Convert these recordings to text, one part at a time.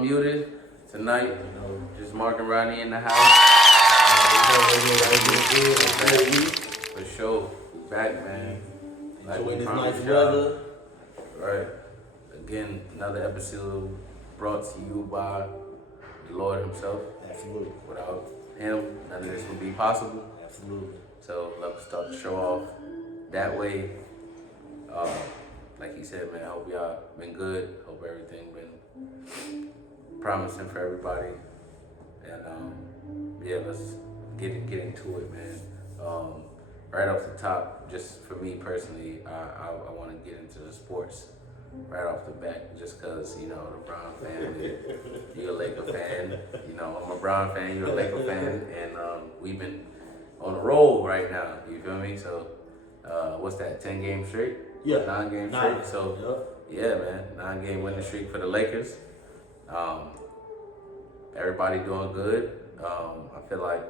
unmuted tonight. Just Marc and Rodney in the house. For sure. We back, man. Like when it's nice weather. Right. Again, another episode brought to you by the Lord himself. Absolutely. Without him, none of this would be possible. Absolutely. So love to start the show off that way. Like he said, man, I hope y'all been good. Hope everything been promising for everybody. And yeah, let's get into it, man. Right off the top, just for me personally, I want to get into the sports right off the bat, just because, you know, the Brown family, you're a Laker fan. You know, I'm a Brown fan, you're a Laker fan, and we've been on a roll right now, you feel me? So, what's that, 10 games straight? Yeah. 9 games straight? So, yeah, man, 9-game winning streak for the Lakers. Everybody doing good. I feel like,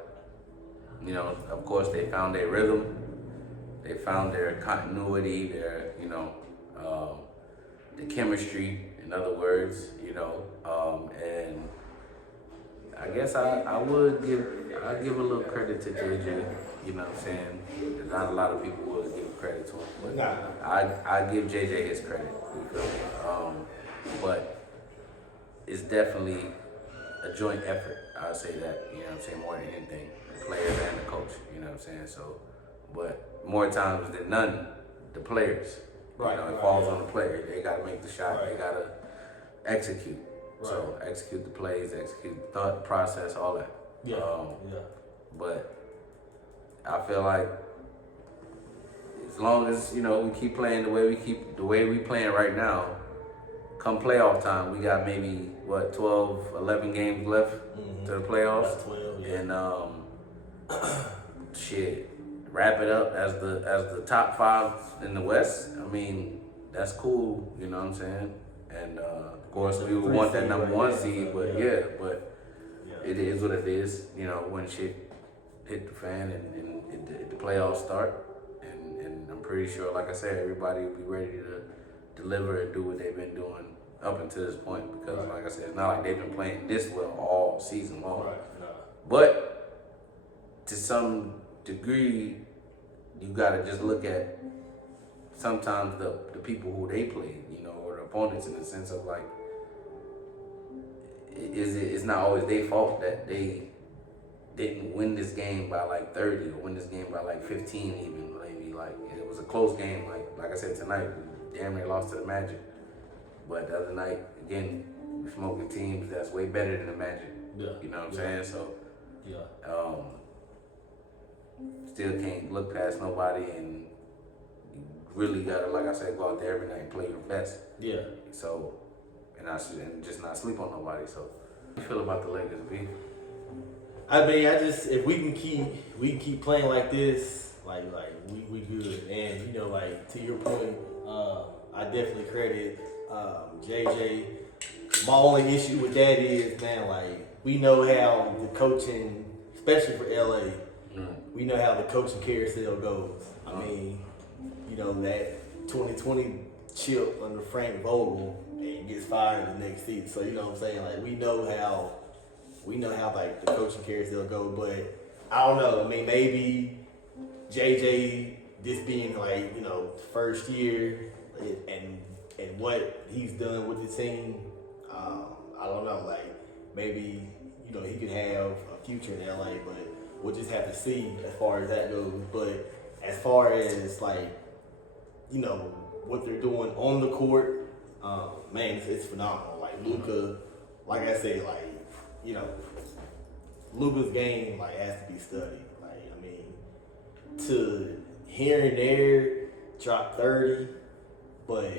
you know, of course they found their rhythm. They found their continuity, their, you know, the chemistry, in other words, you know, and I guess I'd give a little credit to JJ, you know what I'm saying? Not a lot of people would give credit to him, but I give JJ his credit, you feel me? But it's definitely a joint effort, I'll say that, you know what I'm saying, more than anything, the players and the coach, you know what I'm saying? So, but more times than none, the players. You know, it falls on the player. They got to make the shot. They got to execute. So execute the plays, execute the thought process, all that. But I feel like as long as, you know, we keep playing the way we playing right now, come playoff time, we got maybe 12, 11 games left to the playoffs. 12, yeah. And shit. Wrap it up as the top 5 in the West. I mean, that's cool, you know what I'm saying? And of course we would want that number 1 seed, but it is what it is. You know, when shit hit the fan and the playoffs start, and I'm pretty sure, like I said, everybody will be ready to deliver and do what they've been doing up until this point. Because, like I said, it's not like they've been playing this well all season long. But to some degree, you gotta just look at sometimes the people who they play, you know, or the opponents, in the sense of like, it's not always their fault that they didn't win this game by like 30 or win this game by like 15 even, maybe. Like, it was a close game, like I said tonight, we damn near lost to the Magic. But the other night, again, we're smoking teams that's way better than the Magic. You know what I'm saying? So still can't look past nobody, and you really gotta, like I said, go out there every night and play your best. Yeah. So, and just not sleep on nobody. So, how you feel about the Lakers, B? I mean, if we can keep playing like this, like we good. And you know, like to your point, I definitely credit JJ. My only issue with that is, man, like we know how the coaching, especially for LA. We know how the coaching carousel goes. I mean, you know, that 2020 chip under Frank Vogel and gets fired the next season. So, you know what I'm saying? Like, we know how like the coaching carousel goes, but I don't know. I mean, maybe JJ, this being like, you know, first year and what he's done with the team, I don't know. Like, maybe, you know, he could have a future in LA, but we'll just have to see as far as that goes. But as far as, like, you know, what they're doing on the court, man, it's phenomenal. Like, Luka, like I said, like, you know, Luka's game, like, has to be studied. Like, I mean, to here and there, drop 30, but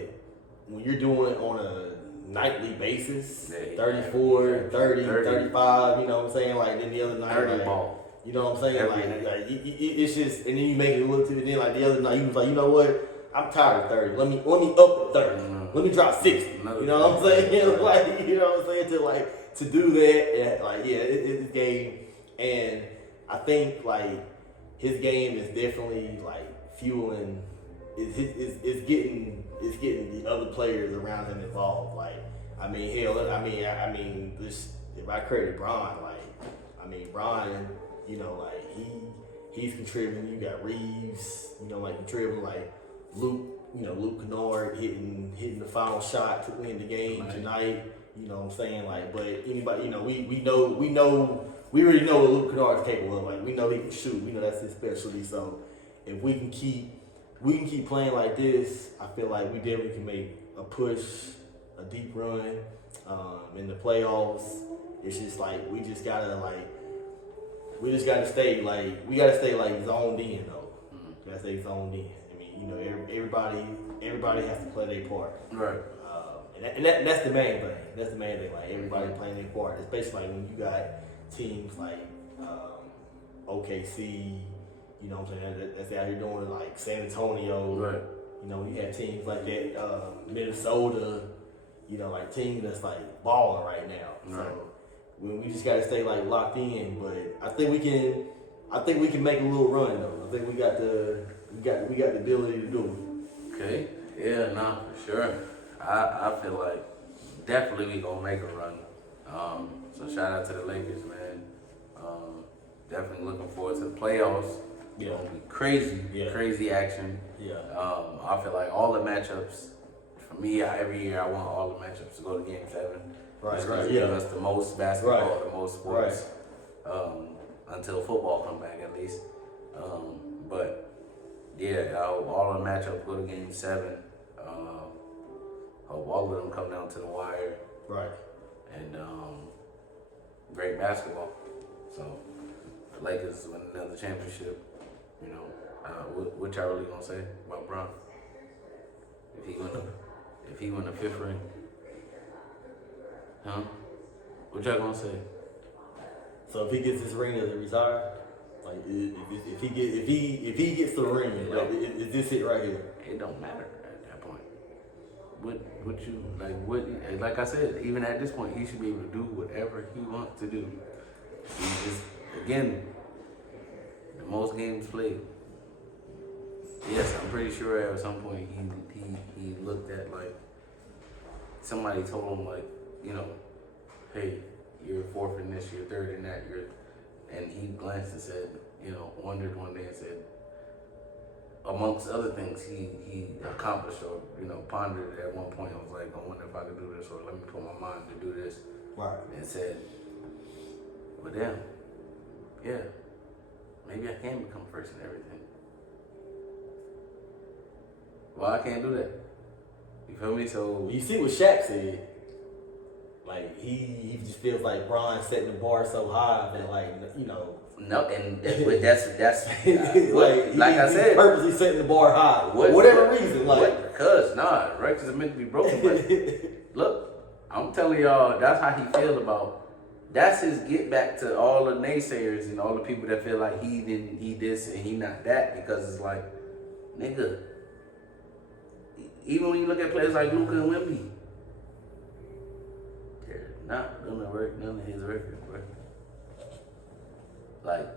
when you're doing it on a nightly basis, 34, 30, 35, you know what I'm saying? Like, then the other night, 30 like, ball. You know what I'm saying? Like it's just, and then you make it look to it. Then like the other night, you was like, you know what? I'm tired of 30. Let me up at 30. Let me drop 60. You know what I'm saying? Like, you know what I'm saying? To do that, like, yeah, it's game. And I think like his game is definitely like fueling. It's getting the other players around him involved. Like, I mean, hell, I mean, this if I created Bron, Bron, he's contributing. You got Reeves, contributing like Luke, Luke Kennard hitting the final shot to win the game tonight. You know what I'm saying? Like, but anybody, we already know what Luke Kennard is capable of. Like, we know he can shoot. We know that's his specialty. So, if we can keep playing like this, I feel like we definitely can make a push, a deep run in the playoffs. It's just like we just gotta stay zoned in though. Gotta stay zoned in. I mean, everybody has to play their part. Right. And that's the main thing. That's the main thing. Like everybody playing their part. Especially like when you got teams like OKC. You know what I'm saying? That's out here doing it, like San Antonio. Right. You have teams like that, Minnesota. Like teams that's like balling right now. Right. So we just gotta stay like locked in. But I think we can make a little run though. I think we got the ability to do it. Okay. Yeah. Nah. For sure. I feel like definitely we gonna make a run. So shout out to the Lakers, man. Definitely looking forward to the playoffs. Yeah. It's gonna be crazy, crazy action. Yeah. I feel like all the matchups, for me, every year I want all the matchups to go to Game 7. Right. Give us the most basketball, Right. the most sports, until football come back at least. But yeah, all the matchups go to Game 7. Hope all of them come down to the wire. Right. And great basketball. So the Lakers win another championship. What y'all really gonna say about Bron? If he win the 5th ring, huh? What y'all gonna say? So if he gets his ring, does it retire? Like if he gets the ring, is this it right here? It don't matter at that point. Like I said, even at this point, he should be able to do whatever he wants to do. He just, again, the most games played. Yes, I'm pretty sure at some point he looked at like somebody told him like, hey, you're 4th in this, you're 3rd in that, and he glanced and said, wondered one day and said, amongst other things he accomplished or pondered at one point. I was like, I wonder if I could do this, or let me put my mind to do this. Right. And said, well, damn, yeah, maybe I can become 1st in everything. Well, I can't do that. You feel me? So you see what Shaq said. Like he just feels like Bron setting the bar so high that No, and but that's like I said, purposely setting the bar high for whatever reason. Because records are meant to be broken. But look, I'm telling y'all, that's how he feels about. That's his get back to all the naysayers and all the people that feel like he this and he not that, because it's like, nigga. Even when you look at players like Luka and Wemby, they're not gonna work none of his records, bro. Like,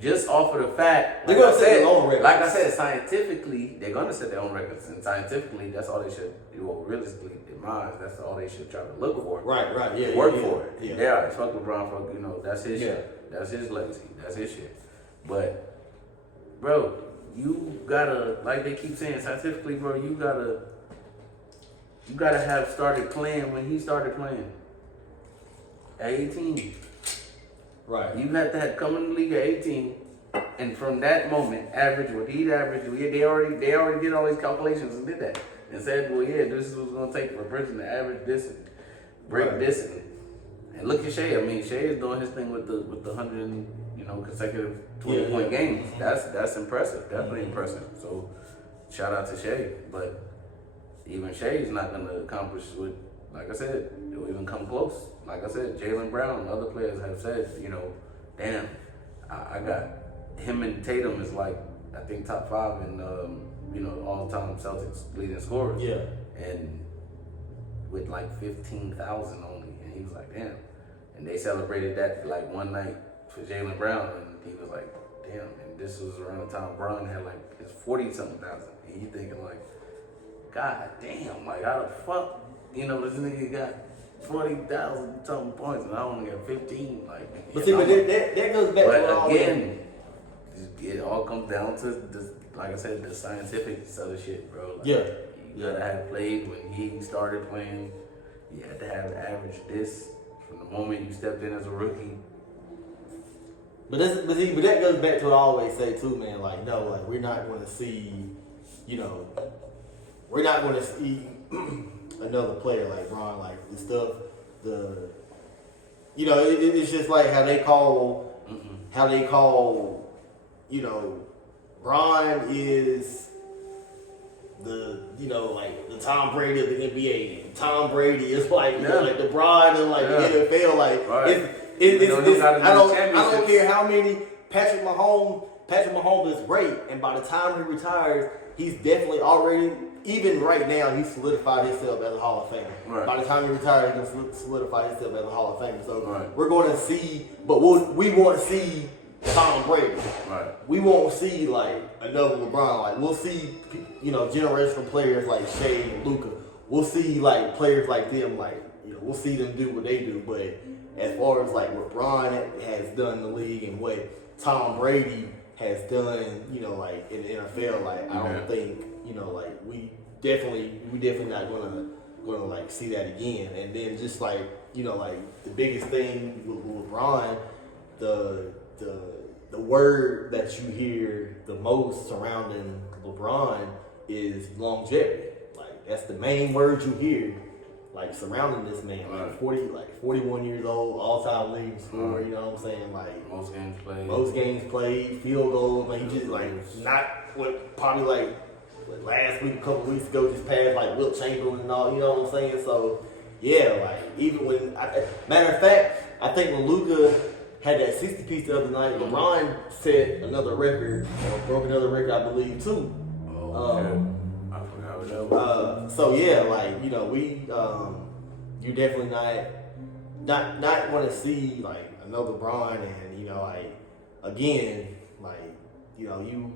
just off of the fact, they're gonna set their own records. Like I said, scientifically, they're gonna set their own records, and scientifically, that's all they should do. Well, realistically, in my eyes, that's all they should try to look for. Right, yeah. Work for it. Yeah. Yeah, fuck LeBron, that's his shit. That's his legacy. That's his shit. But, bro, you gotta, like they keep saying, scientifically, bro, you gotta have started playing when he started playing. At 18. Right. You had to have come in the league at 18, and from that moment, average what he'd average. They already did all these calculations and did that, and said, well, yeah, this is what's gonna take for a person to average this and break this. And look at Shea. I mean, Shea is doing his thing with the 100 consecutive 20-point games. That's impressive. Definitely impressive. So shout out to Shea, but even Shea's not gonna accomplish what, like I said, it'll even come close. Like I said, Jaylen Brown and other players have said, damn, I got him and Tatum is like, I think top 5 in all-time Celtics leading scorers. Yeah. And with like 15,000 only, and he was like, damn. And they celebrated that like one night for Jaylen Brown, and he was like, damn. And this was around the time Brown had like his 40-something thousand, and you thinking like, God damn, like how the fuck you know, this nigga got 40,000 something points, and I only got 15. Like, But see, but that goes back to what but again, it all comes down to this, like I said, the scientific sort of shit, bro. Like, yeah. You gotta have played when he started playing. You had to have averaged this from the moment you stepped in as a rookie. But that goes back to what I always say too, man. Like, no, like we're not going to see, you know, we're not going to see another player like Bron, like the stuff, you know, it's just like how they call, you know, Bron is like the Tom Brady of the NBA. And Tom Brady is like, like the Bron of like the NFL. Like, right. I don't care how many Patrick Mahomes is great, and by the time he retires, he's definitely already, even right now, he's solidified himself as a Hall of Famer. Right. By the time he retires, he's going to solidify himself as a Hall of Famer. So we're going to see, but we want to see Tom Brady. Right. We won't see like another LeBron. Like we'll see, you know, generational players like Shea and Luka. We'll see like players like them. Like, you know, we'll see them do what they do, but as far as like what Bron has done in the league and what Tom Brady has done, you know, like in the NFL, like I don't think, you know, like we definitely not gonna like see that again. And then just like, you know, like the biggest thing with LeBron, the word that you hear the most surrounding LeBron is longevity. Like that's the main word you hear. Like surrounding this man, like 41 years old, all-time leading scorer. You know what I'm saying? Like most games played, field goals. Like he just like not what probably like last week, a couple weeks ago, just passed like Wilt Chamberlain and all. You know what I'm saying? So yeah, like even when matter of fact, I think when Luka had that 60 piece the other night, LeBron set another record, or broke another record, I believe too. So yeah, like, you know, we you're definitely not want to see like another Bron, and you know, like again, like, you know,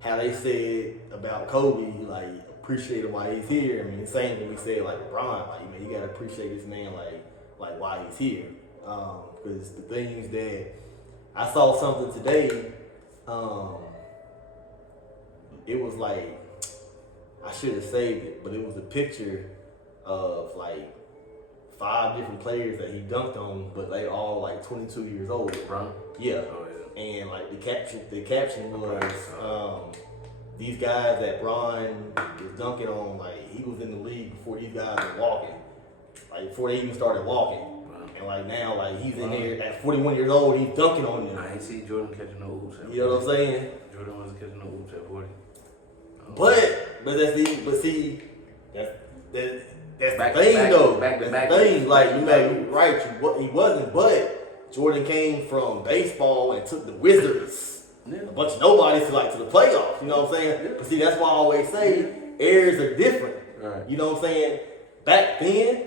how they said about Kobe, like appreciate him while he's here. I mean, same when we say like Bron, like, you know, you gotta appreciate this man like while he's here, because the things that I saw something today, it was like, I should have saved it, but it was a picture of like 5 different players that he dunked on, but they all like 22 years old. Bron? Yeah. Oh, yeah. And like the caption was, these guys that Bron was dunking on, like he was in the league before these guys were walking, like before they even started walking. And like now, like he's in there at 41 years old, he's dunking on them. I ain't see Jordan catching no hoops. You know what I'm saying? Jordan wasn't catching no hoops at 40. But that's the thing though. That's the thing. Like, you may be right, he wasn't, but Jordan came from baseball and took the Wizards, a bunch of nobodies to the playoffs. You know what I'm saying? Yeah. But see, that's why I always say eras are different. Right. You know what I'm saying? Back then,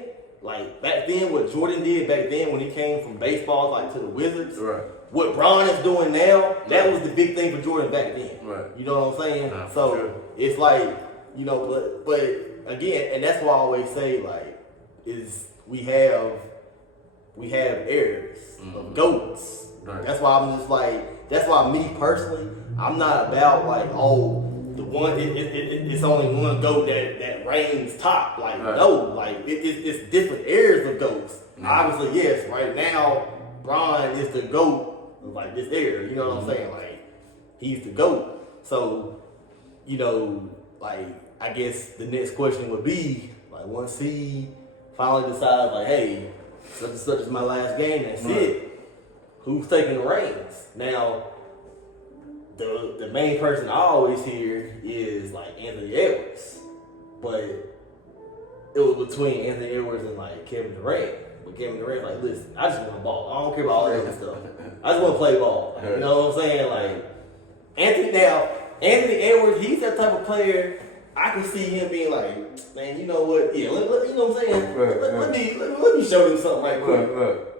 what Jordan did back then when he came from baseball to the Wizards. Right. What Bron is doing now, that was the big thing for Jordan back then. Right. You know what I'm saying? So it's like, you know, but again, and that's why I always say, like, is we have eras of GOATs. Right. That's why I'm just like, that's why me personally, I'm not about like, oh, the one, it's only one GOAT that reigns top. Like, no, like it's different eras of GOATs. Obviously, yes, right now, Bron is the GOAT of like this era. You know what I'm saying? Like, he's the GOAT. So, you know, like, I guess the next question would be, like, once he finally decides, like, hey, such and such is my last game, that's it. Who's taking the reins? Now, the main person I always hear is, like, Anthony Edwards. But it was between Anthony Edwards and, like, Kevin Durant. But Kevin Durant, like, listen, I just want to ball. I don't care about all that other stuff. I just want to play ball. You know what I'm saying? Like, Anthony Edwards, he's that type of player. I can see him being like, man, you know what? Yeah, you know what I'm saying? Let me show them something right quick.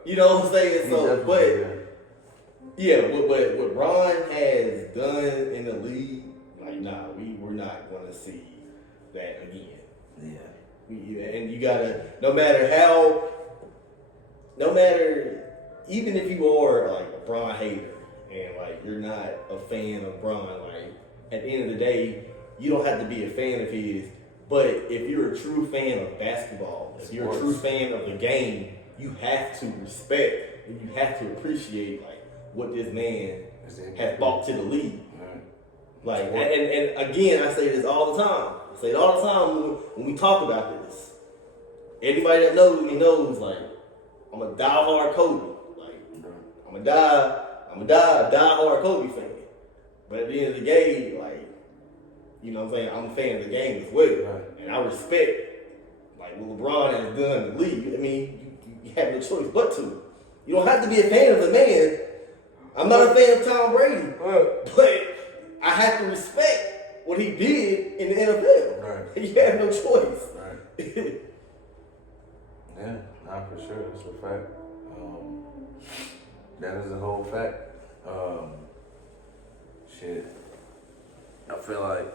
You know what I'm saying? So, but what Bron has done in the league, like, nah, we're not going to see that again. Yeah. And you gotta, even if you are like a Bron hater and like you're not a fan of Bron, like at the end of the day, you don't have to be a fan of his. But if you're a true fan of basketball, if you're a true fan of the game, you have to respect and you have to appreciate like what this man has brought to the league. Like, and again, I say this all the time. I say it all the time when we talk about this. Anybody that knows me knows, like, I'm a diehard Kobe. Like, I'm a diehard Kobe fan. But at the end of the day, like, you know what I'm saying, I'm a fan of the game as well. Right. And I respect, like, what LeBron has done in the league. I mean, you have no choice but to. You don't have to be a fan of the man. I'm not a fan of Tom Brady. But I have to respect what he did in the NFL. Right. You have no choice. Right. Yeah, nah, for sure. That's a fact. That is a whole fact. Shit. I feel like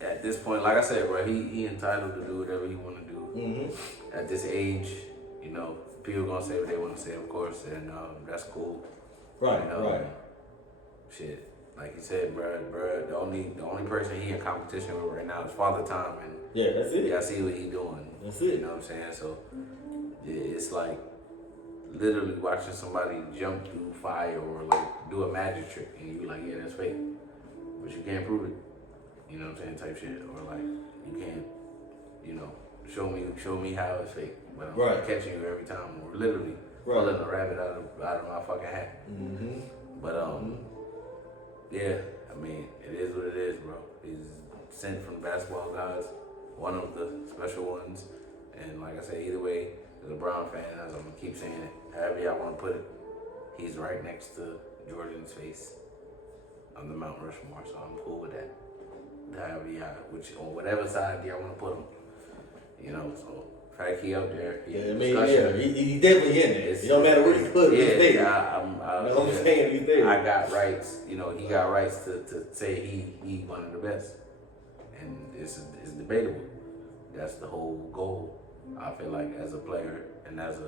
at this point, like I said, bro, he entitled to do whatever he want to do. Mm-hmm. At this age, you know, people gonna say what they want to say, of course, and that's cool. Right, right. Shit, like you said, bro, the only person he in competition with right now is Father Time, and yeah, that's it. You gotta see what he doing. That's it. You know what I'm saying? So it's like literally watching somebody jump through fire or like do a magic trick, and you be like, yeah, that's fake, but you can't prove it. You know what I'm saying? Type shit, or like you can't, you know, show me how it's fake, but I'm right. catching you every time, or literally pulling a rabbit out of my fucking hat. Mm-hmm. But yeah, I mean, it is what it is, bro. He's sent from the basketball gods, one of the special ones, and like I said, either way, as a Brown fan, as I'm gonna keep saying it, however y'all want to put it, he's right next to Jordan's face on the Mount Rushmore, so I'm cool with that. However y'all, on whatever side y'all want to put him, you know. So fact he up there, yeah, I mean, yeah, he's definitely in there. It don't matter where you put him. Yeah, he's there. You know what I'm saying? He's there. I got rights, you know. He got rights to say he one of the best, and it's debatable. That's the whole goal. I feel like as a player and as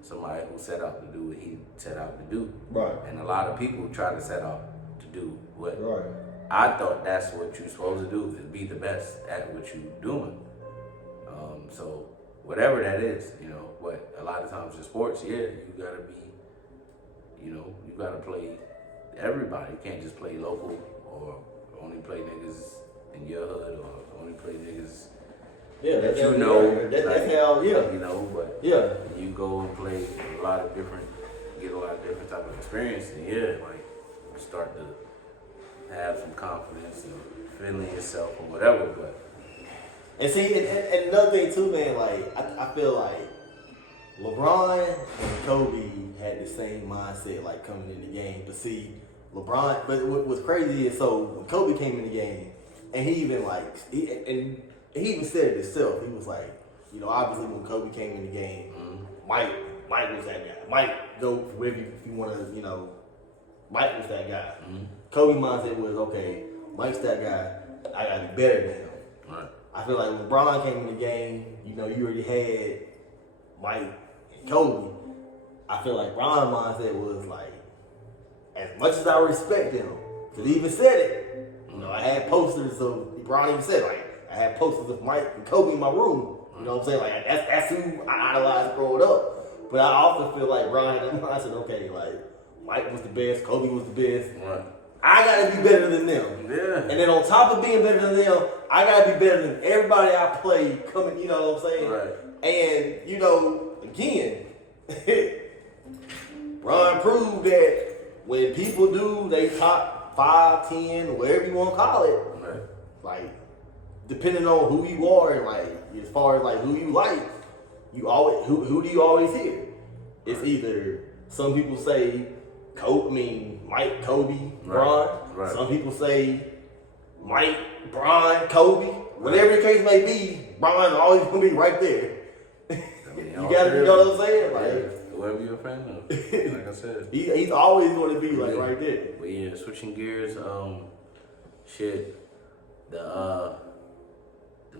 somebody who set out to do what he set out to do. Right. And a lot of people try to set out to do what. Right. I thought that's what you're supposed to do, is be the best at what you're doing. So whatever that is, you know, what a lot of times in sports, yeah, you gotta be, you know, you gotta play everybody. You can't just play local or only play niggas in your hood or only play niggas that you know. That's how, yeah. You know, but yeah, you go and play get a lot of different type of experience, and yeah, like you start to have some confidence and feeling yourself or whatever, but. And see, and another thing too, man, like, I feel like LeBron and Kobe had the same mindset, like, coming in the game. But see, LeBron, but what's crazy is, so when Kobe came in the game, and he even, like, he even said it himself, he was like, you know, obviously when Kobe came in the game, Mike was that guy. Mike, go wherever you want to, you know, Mike was that guy. Kobe mindset was, okay, Mike's that guy, I got to be better than him. Right. I feel like when LeBron came in the game, you know, you already had Mike and Kobe. I feel like Bron's mindset was like, as much as I respect him, because he even said it. You know, I had posters of, Bron even said, like, I had posters of Mike and Kobe in my room. You know what I'm saying? Like, that's who I idolized growing up. But I also feel like Bron had that mindset, okay, like, Mike was the best, Kobe was the best. Right. I gotta be better than them. Yeah. And then on top of being better than them, I gotta be better than everybody I play coming, you know what I'm saying? Right. And, you know, again, Bron proved that when people do they top 5, 10, whatever you want to call it, right. Like, depending on who you are and like as far as like who you like, you always who do you always hear? It's either some people say Mike, Kobe, Bron. Right. Some people say Mike, Bron, Kobe. Whatever the case may be, Bron always gonna be right there. I mean, you gotta, you know what I'm saying? Like, yeah, whoever you're a fan of, like I said, he's always gonna be like right there. But yeah, switching gears, shit, the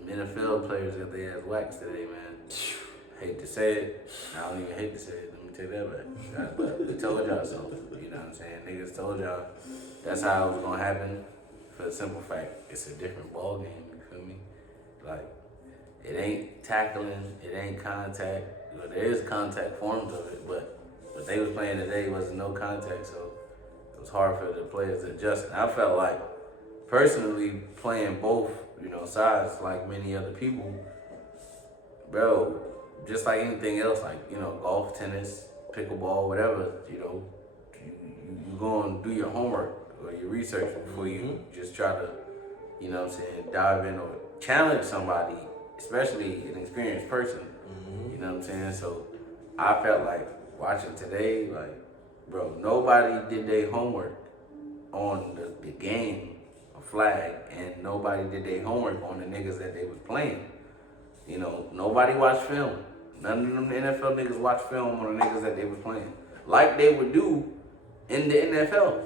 the NFL players got their ass waxed today, man. Hate to say it. I don't even hate to say it. Let me take that back. But we told y'all so. You know what I'm saying? Niggas told y'all that's how it was gonna happen. For the simple fact, it's a different ball game. You feel me? Like, it ain't tackling, it ain't contact. Well, there is contact forms of it, but what they was playing today wasn't no contact, so it was hard for the players to adjust. And I felt like, personally, playing both, sides like many other people, bro, just like anything else, like, golf, tennis, pickleball, whatever, you go and do your homework or your research before you just try to, dive in or challenge somebody, especially an experienced person. You know what I'm saying? So I felt like watching today, like, bro, nobody did their homework on the game of flag, and nobody did their homework on the niggas that they was playing. Nobody watched film. None of them NFL niggas watched film on the niggas that they was playing. Like they would do in the NFL.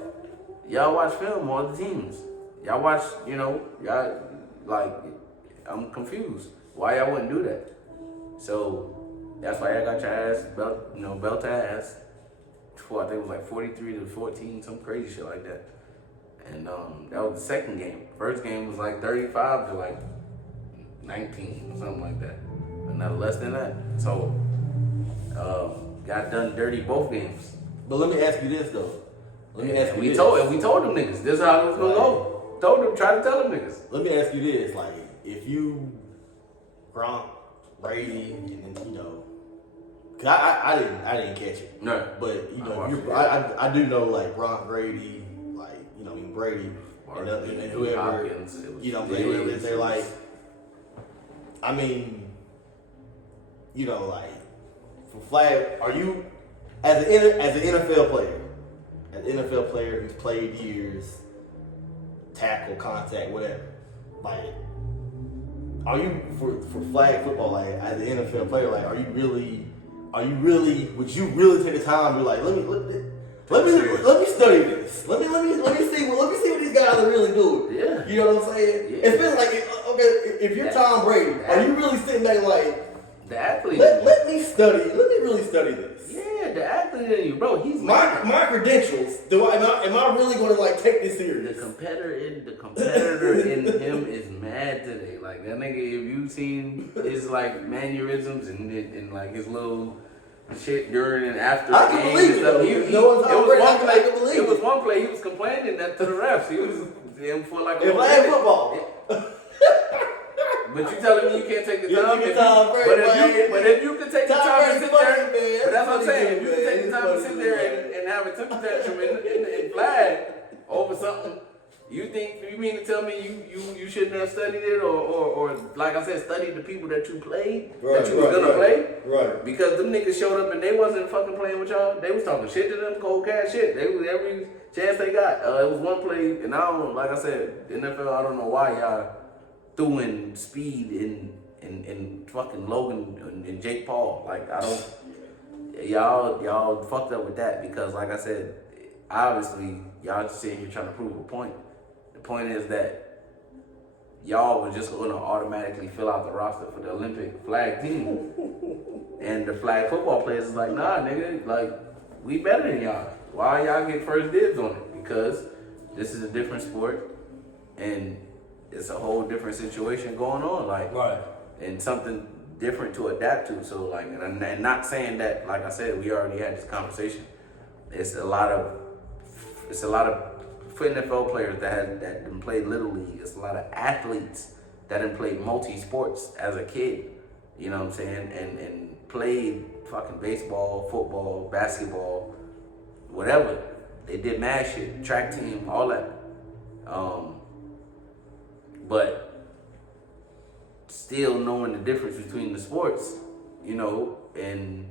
Y'all watch film on the teams. Y'all watch, y'all, like, I'm confused. Why y'all wouldn't do that? So that's why y'all got your ass belt ass for, I think it was like 43-14, some crazy shit like that. And that was the second game. First game was like 35 to like 19 or something like that. But not less than that. So got done dirty both games. But let me ask you this though. We told them niggas this is how it was gonna go. Try to tell them niggas. Let me ask you this, like, if you Gronk, Brady, and then, cause I didn't catch it. No. But I do know, like, Gronk, Brady, like, Brady and whoever, Hopkins, whoever they're like, I mean, like, for flag, are you as an NFL player who's played years, tackle, contact, whatever, like, are you for flag football, like, as an NFL player, like, would you really take the time to be like, let me study this. Let me see what these guys are really doing. Yeah. You know what I'm saying? Yeah. It's been like, okay, if you're Tom Brady, are you really sitting back like, the athlete? Let me really study this. Yeah, the athlete in you, bro. He's my credentials. Am I really going to, like, take this serious? The competitor in him is mad today. Like, that nigga, if you seen his, like, mannerisms and like his little shit during and after the game and stuff. It was one play he was complaining that to the refs. He was in for like a flag football. But you telling me you can't take the time? But if you can take the time to sit there, but that's what I'm saying. If you can take the time to sit there and have a temper tantrum in flag over something, you mean to tell me you shouldn't have studied it or like I said, studied the people that you played, that you was gonna play? Right. Because them niggas showed up and they wasn't fucking playing with y'all. They was talking shit to them, cold cash shit. They was every chance they got. It was one play, and I don't, like I said, the NFL, I don't know why y'all threw in Speed and fucking Logan and Jake Paul. Like, I don't, y'all fucked up with that because, like I said, obviously y'all just sitting here trying to prove a point. The point is that y'all were just gonna automatically fill out the roster for the Olympic flag team. And the flag football players is like, nah, nigga, like, we better than y'all. Why y'all get first dibs on it? Because this is a different sport and it's a whole different situation going on, like, right, and something different to adapt to. So, like, and not saying that, like I said, we already had this conversation. It's a lot of NFL players that done played Little League. It's a lot of athletes that done played multi-sports as a kid. You know what I'm saying? And played fucking baseball, football, basketball, whatever. They did mad shit, track team, all that. But still knowing the difference between the sports, and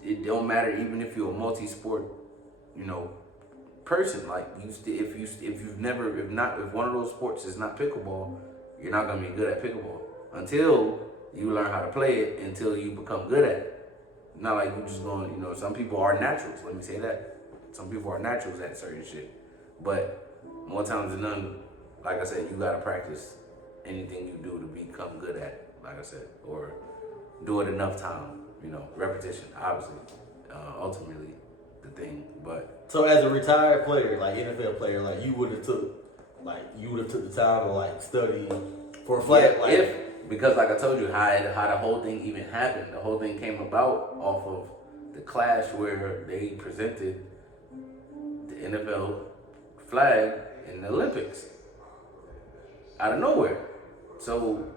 it don't matter even if you're a multi-sport, person. Like, if one of those sports is not pickleball, you're not gonna be good at pickleball until you learn how to play it, until you become good at it. Not like you just going, some people are naturals. Let me say that. Some people are naturals at certain shit, but more times than none, like I said, you gotta practice anything you do to become good at it, like I said, or do it enough time. You know, repetition, obviously, ultimately the thing. But so as a retired player, like NFL player, like you would have took the time to like study for a flag. yeah, like, because like I told you, how the whole thing even happened. The whole thing came about off of the clash where they presented the NFL flag in the Olympics out of nowhere. So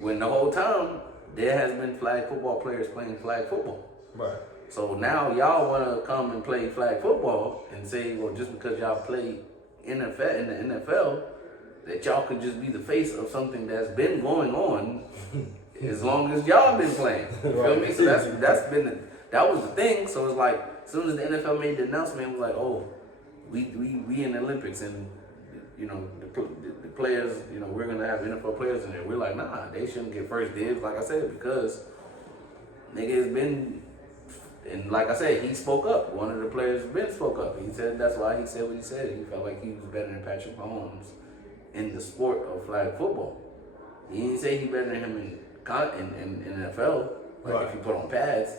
when the whole time there has been flag football players playing flag football. right. So now y'all want to come and play flag football and say, well, just because y'all play NFL in the NFL, that y'all could just be the face of something that's been going on as long as y'all been playing. You feel me? So that was the thing. So it's like as soon as the NFL made the announcement, it was like, oh, we in the Olympics, and you know the players, you know, we're gonna have NFL players in there. We're like, nah, they shouldn't get first dibs, like I said, because nigga has been. And like I said, he spoke up. One of the players, Ben, spoke up. He said that's why he said what he said. He felt like he was better than Patrick Mahomes in the sport of flag football. He didn't say he better than him in NFL, like right. if you put on pads.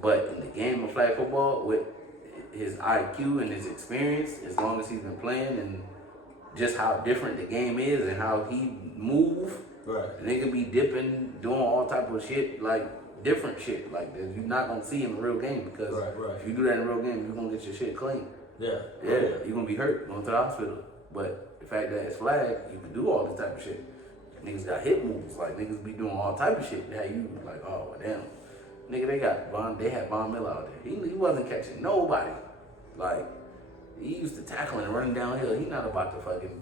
But in the game of flag football, with his IQ and his experience, as long as he's been playing, and just how different the game is and how he move, right. the nigga be dipping, doing all type of shit, like different shit like that you're not gonna see in the real game, because right. if you do that in the real game, you're gonna get your shit clean. Yeah. You're gonna be hurt, going to the hospital. But the fact that it's flag, you can do all this type of shit. Niggas got hip moves, like niggas be doing all type of shit that you like, oh damn. Nigga, they had Von Miller out there. He wasn't catching nobody. Like, he used to tackle and running downhill. He not about to fucking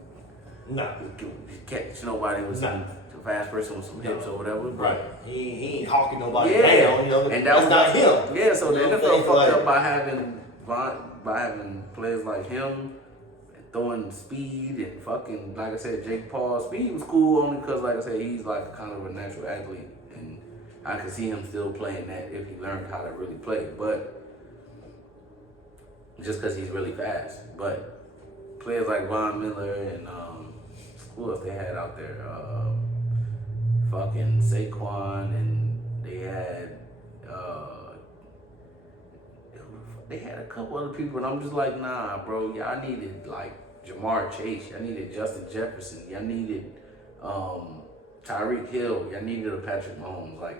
catch nobody with some fast person with some hips or whatever. Right. He ain't hawking nobody yeah. down, you know. And that's not him. Yeah, so the NFL fucked like, up by having players like him throwing speed and fucking, like I said, Jake Paul. Speed was cool only because, like I said, he's like kind of a natural athlete, and I could see him still playing that if he learned how to really play. But just because he's really fast. But players like Von Miller and who else they had out there? Fucking Saquon, and they had a couple other people, and I'm just like, nah, bro, y'all needed like Jamar Chase, y'all needed Justin Jefferson, y'all needed Tyreek Hill, y'all needed a Patrick Mahomes, like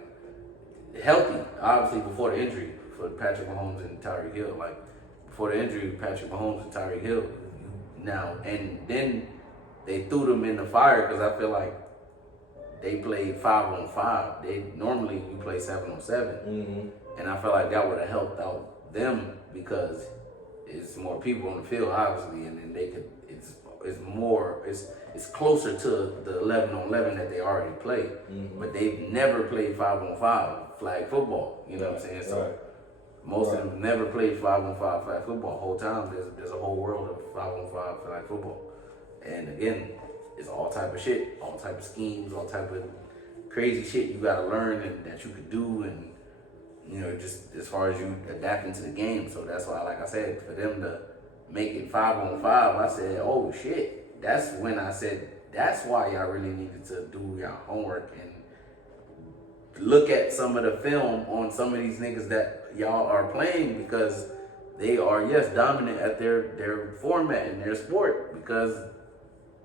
healthy, obviously before the injury for Patrick Mahomes and Tyreek Hill, like before the injury, Patrick Mahomes and Tyreek Hill. Now, and then they threw them in the fire because I feel like they played 5-on-5. They normally we play 7-on-7, and I feel like that would have helped out them because it's more people on the field, obviously, and then they could. It's closer to the 11-on-11 that they already play, but they've never played 5-on-5 flag football. You know what I'm saying? So most of them never played 5-on-5 flag football. Whole time there's a whole world of 5-on-5 flag football, and again, it's all type of shit, all type of schemes, all type of crazy shit you gotta learn and that you could do, and you know, just as far as you adapting to the game. So that's why, like I said, for them to make it 5-on-5, I said, oh shit. That's when I said, that's why y'all really needed to do your homework and look at some of the film on some of these niggas that y'all are playing, because they are, yes, dominant at their format and their sport, because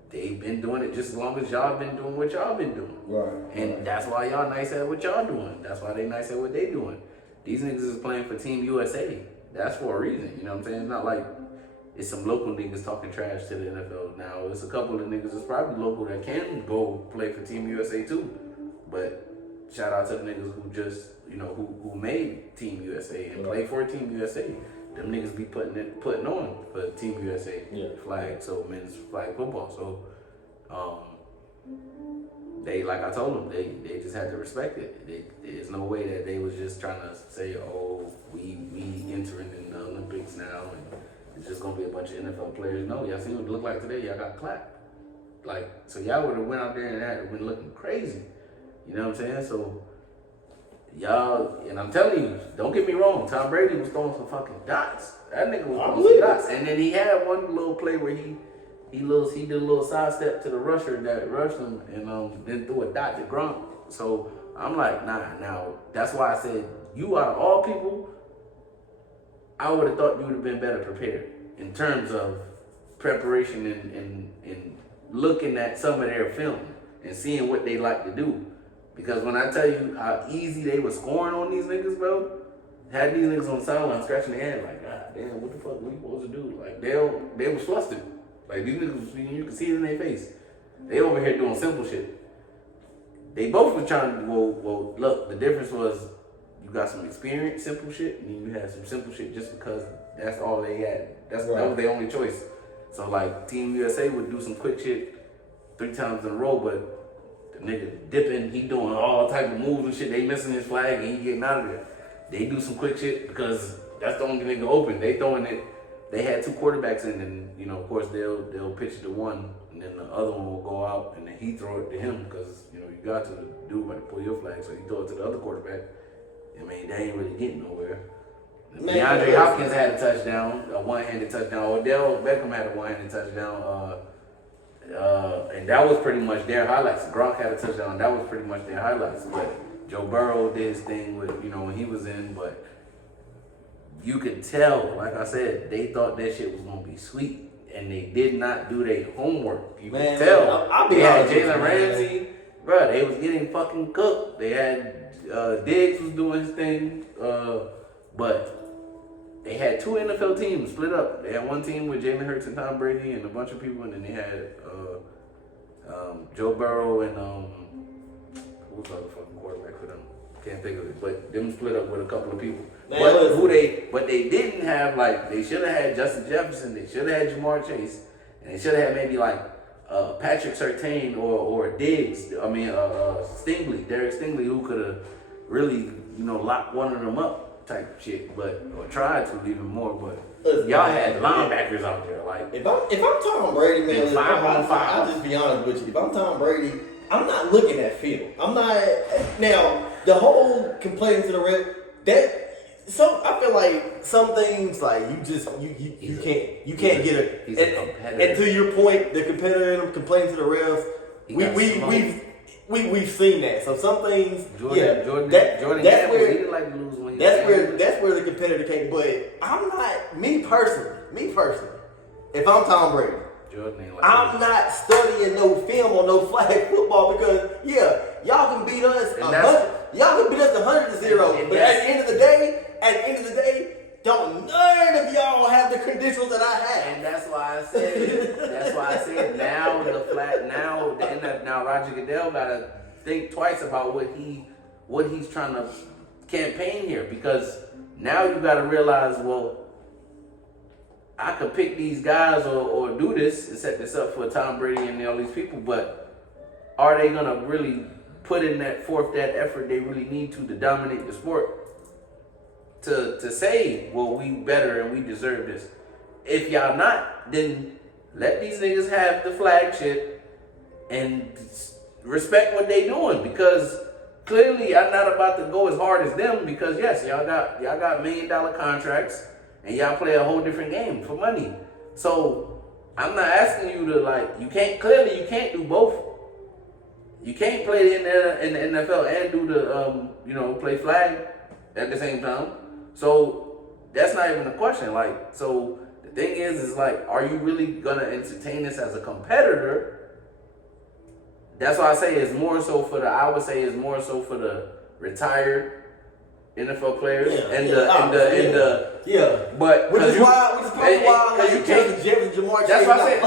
they've been doing it just as long as y'all been doing what y'all been doing. Right. And that's why y'all nice at what y'all doing. That's why they nice at what they doing. These niggas is playing for Team USA. That's for a reason. You know what I'm saying? It's not like it's some local niggas talking trash to the NFL now. It's a couple of niggas that's probably local that can go play for Team USA too. But shout out to the niggas who just, you know, who made Team USA and play for Team USA. Them niggas be putting on for Team USA flag, so men's flag football. So they, like I told them, they just had to respect it. There's no way that they was just trying to say, oh, we entering in the Olympics now and it's just gonna be a bunch of NFL players. No, y'all seen what it looked like today. Y'all got clapped. Like, so y'all would have went out there and had been looking crazy. You know what I'm saying? So y'all, and I'm telling you, don't get me wrong, Tom Brady was throwing some fucking dots. That nigga was throwing some dots. And then he had one little play where he he did a little sidestep to the rusher that rushed him and then threw a dot to Gronk. So I'm like, nah. Now that's why I said you out of all people, I would have thought you would have been better prepared in terms of preparation and looking at some of their film and seeing what they like to do. Because when I tell you how easy they were scoring on these niggas, bro, had these niggas on the sideline scratching their head like, God damn, what the fuck we supposed to do? Like they was flustered. Like these niggas, you can see it in their face. They over here doing simple shit. They both were trying to, well, look, the difference was you got some experience, simple shit, and then you had some simple shit just because that's all they had. That was their only choice. So like Team USA would do some quick shit 3 times in a row, but the nigga dipping, he doing all type of moves and shit. They missing his flag and he getting out of there. They do some quick shit because that's the only nigga open. They throwing it. They had 2 quarterbacks in, and of course they'll pitch it to one, and then the other one will go out, and then he throw it to him because you got to do about to pull your flag, so he throw it to the other quarterback. I mean, they ain't really getting nowhere. DeAndre Hopkins had a touchdown, a one-handed touchdown. Odell Beckham had a one-handed touchdown, and that was pretty much their highlights. Gronk had a touchdown. That was pretty much their highlights. But Joe Burrow did his thing with when he was in, but you could tell, like I said, they thought that shit was gonna be sweet, and they did not do their homework. You could tell. They had Jalen Ramsey, bro. They was getting fucking cooked. They had Diggs was doing his thing, but they had 2 NFL teams split up. They had one team with Jalen Hurts and Tom Brady and a bunch of people, and then they had Joe Burrow and who was the other fucking quarterback for them? Can't think of it, but them split up with a couple of people. But they didn't have, like, they should have had Justin Jefferson, they should have had Jamar Chase, and they should have had maybe like Patrick Surtain or Diggs. I mean Derek Stingley, who could have really locked one of them up type shit, or tried to even more. But y'all had linebackers out there. Like if I'm Tom Brady, man, I'll just be honest with you. If I'm Tom Brady, I'm not looking at film. I'm not now. The whole complaining to the ref, I feel like some things like you can't get a. He's a competitor. And to your point, the competitor in him complaining to the refs, we've seen that. So some things, Jordan that's Campbell, where he didn't like to lose when he that's where the competitor came. But I'm not me personally. If I'm Tom Brady, I'm not studying no film or no flag football because y'all can beat us 100-0. But at the end of the day, don't none of y'all have the credentials that I have. And that's why I said now Roger Goodell gotta think twice about what he's trying to campaign here, because now you gotta realize, well, I could pick these guys or do this and set this up for Tom Brady and all these people, but are they gonna really put in that effort they really need to dominate the sport? To say, well, we better and we deserve this. If y'all not, then let these niggas have the flag shit and respect what they doing, because clearly I'm not about to go as hard as them, because yes, y'all got $1 million contracts and y'all play a whole different game for money. So I'm not asking you to you can't do both. You can't play in the NFL and do the play flag at the same time. So that's not even a question. So the thing is are you really gonna entertain this as a competitor? That's why I say it's more so for the retired NFL players but which is why you take Jamar Chase. That's what I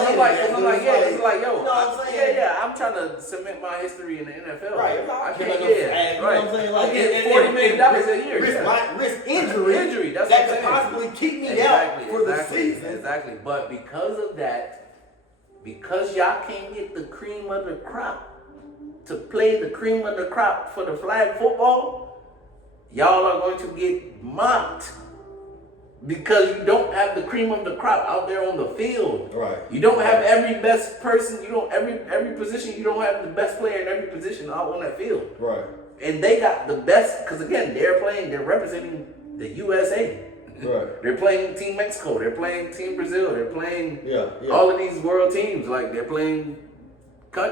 said. I'm trying to cement my history in the NFL. Right. I can't right. What I'm saying? I get $40 million a year. Risk injury. That's that what could possibly keep me out for the season. Exactly. But because of that, because y'all can't get the cream of the crop to play the cream of the crop for the flag football, y'all are going to get mocked because you don't have the cream of the crop out there on the field. Right. You don't have every best person. You don't every position. You don't have the best player in every position out on that field. Right. And they got the best because again they're representing the USA. Right. They're playing Team Mexico. They're playing Team Brazil. They're playing Yeah. all of these world teams. Like they're playing,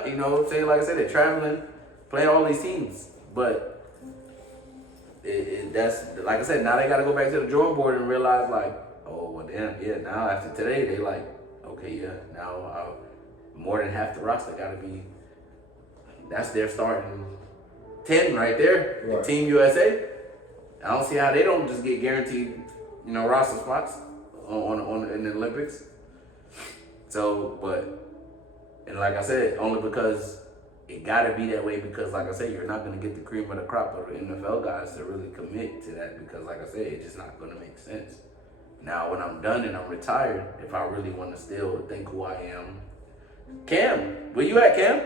you know what I'm saying? Like I said, they're traveling, playing all these teams. But that's, like I said, now they got to go back to the drawing board and realize like, oh, well, damn, yeah, now after today, they like, okay, yeah, now more than half the roster got to be, that's their starting 10 right there. Right. Team USA. I don't see how they don't just get guaranteed, you know, roster spots on in the Olympics. So, and like I said, only because it got to be that way, because like I said, you're not going to get the cream of the crop of the NFL guys to really commit to that, because like I said, it's just not going to make sense. Now, when I'm done and I'm retired, if I really want to still think who I am, Cam, where you at, Cam?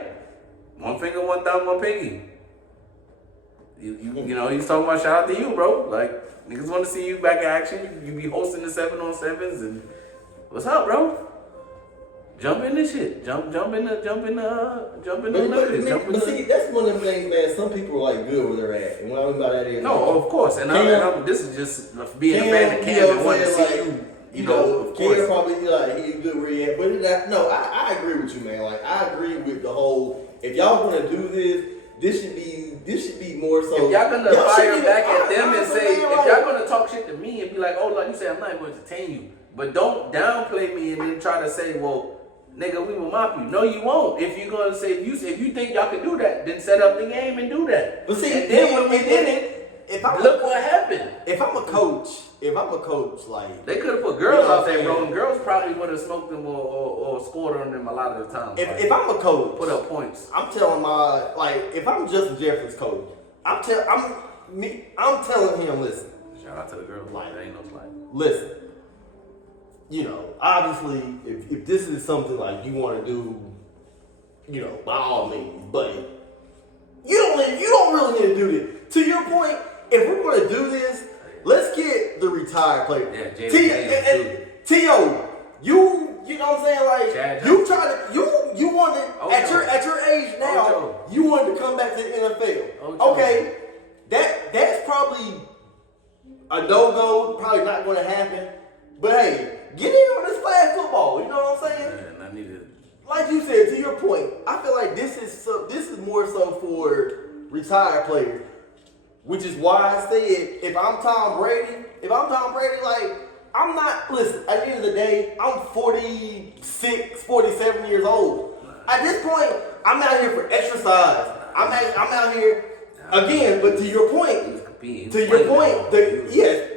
One finger, one thumb, one pinky. You know, he's talking about, shout out to you, bro. Like, niggas want to see you back in action. You be hosting the 7-on-7s, and what's up, bro? Jump in this shit. Jump in the Olympics. But see, that's one of them things, man. Some people are like good where they're at, and what I mean by that is, no, of course. And this is just being a fan of Cam and wanting to see you. You know, of course. Cam probably like he's good where he at, but no, I agree with you, man. Like I agree with the whole. If y'all want to do this should be more so. If y'all gonna fire back at them and say, if y'all gonna talk shit to me and be like, oh, like you said, I'm not going to entertain you, but don't downplay me and then try to say, well, nigga, we will mop you. No, you won't. If you're gonna say, if you think y'all can do that, then set up the game and do that. But see, and then when we did it, look what happened. If I'm a coach, like they could have put girls out there, bro, and girls probably would have smoked them or scored on them a lot of the time. If I'm a coach, put up points. I'm telling if I'm Justin Jefferson's coach, I'm telling him, listen. Shout out to the girls. Like, there ain't no slide. Listen. You know, obviously, if this is something like you want to do, you know, by all means, but you don't really need to do this. To your point, if we're going to do this, let's get the retired player. Yeah, T.O., you know what I'm saying? Like, Chad you try to, you wanted, at your age now, Ocho. you wanted to come back to the NFL. Ocho. Okay, that's probably a no-go, probably not going to happen. But hey, get in on this flag football. You know what I'm saying? And I needed. Like you said, to your point, I feel like this is more so for retired players, which is why I said if I'm Tom Brady, like I'm not. Listen, at the end of the day, I'm 46, 47 years old. At this point, I'm out here for exercise. I'm out here again. But to your point. Yes,